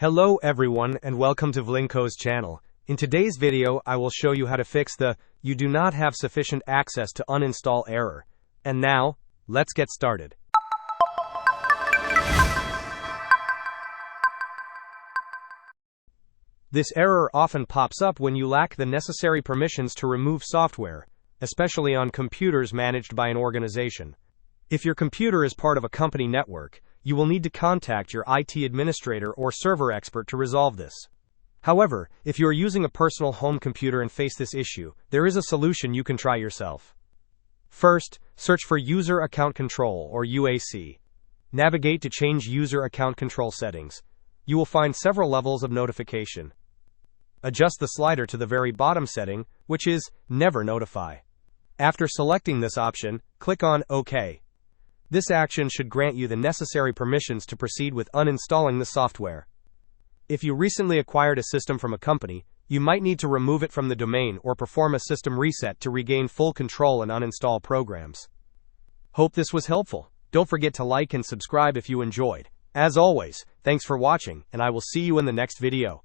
Hello everyone and welcome to Vlinko's channel. In today's video I will show you how to fix the "you do not have sufficient access to uninstall" error. And now, let's get started. This error often pops up when you lack the necessary permissions to remove software, especially on computers managed by an organization. If your computer is part of a company network, you will need to contact your IT administrator or server expert to resolve this. However, if you are using a personal home computer and face this issue, there is a solution you can try yourself. First, search for User Account Control or UAC. Navigate to change User Account Control settings. You will find several levels of notification. Adjust the slider to the very bottom setting, which is Never Notify. After selecting this option, click on OK. This action should grant you the necessary permissions to proceed with uninstalling the software. If you recently acquired a system from a company, you might need to remove it from the domain or perform a system reset to regain full control and uninstall programs. Hope this was helpful. Don't forget to like and subscribe if you enjoyed. As always, thanks for watching, and I will see you in the next video.